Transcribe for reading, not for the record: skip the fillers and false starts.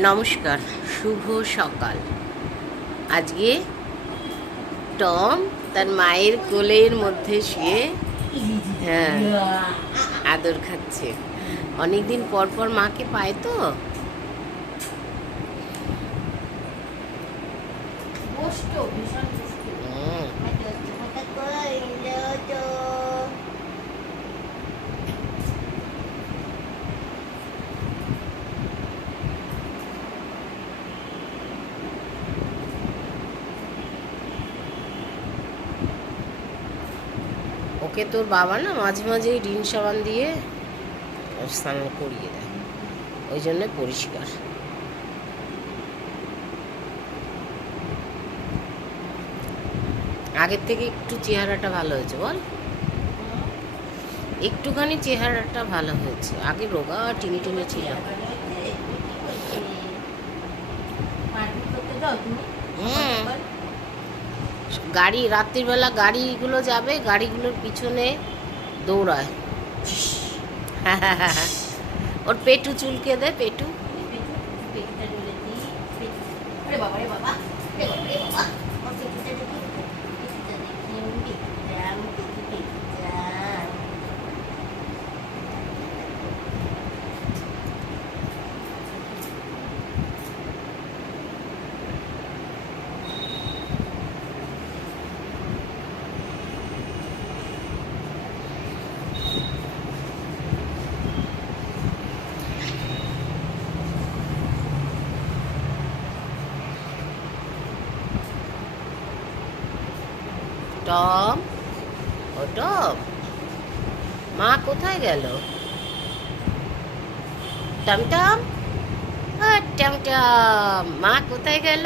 নমস্কার, শুভ সকাল। আজকে টম তার মায়ের কোলের মধ্যে শুয়ে হ্যাঁ আদর খাচ্ছে। অনেকদিন পর পর মাকে পায় তো। হুম। ওকে তোর বাবা না মাঝে মাঝেই রিন সাবান দিয়ে স্নান করিয়ে দেয়, ওই জন্য পরিষ্কার। আগের থেকে একটু চেহারাটা ভালো হয়েছে বল, একটুখানি চেহারাটা ভালো হয়েছে। আগে রোগা টিনি টিনি ছিল। হুম। গাড়ি রাত্রিবেলা গাড়িগুলো যাবে, গাড়িগুলোর পিছনে দৌড়ায়। ওর পেটু চুলকে দে, পেটু। টম, ও টম, মা কোথায় গেল? টমটম, টমটম, মা কোথায় গেল?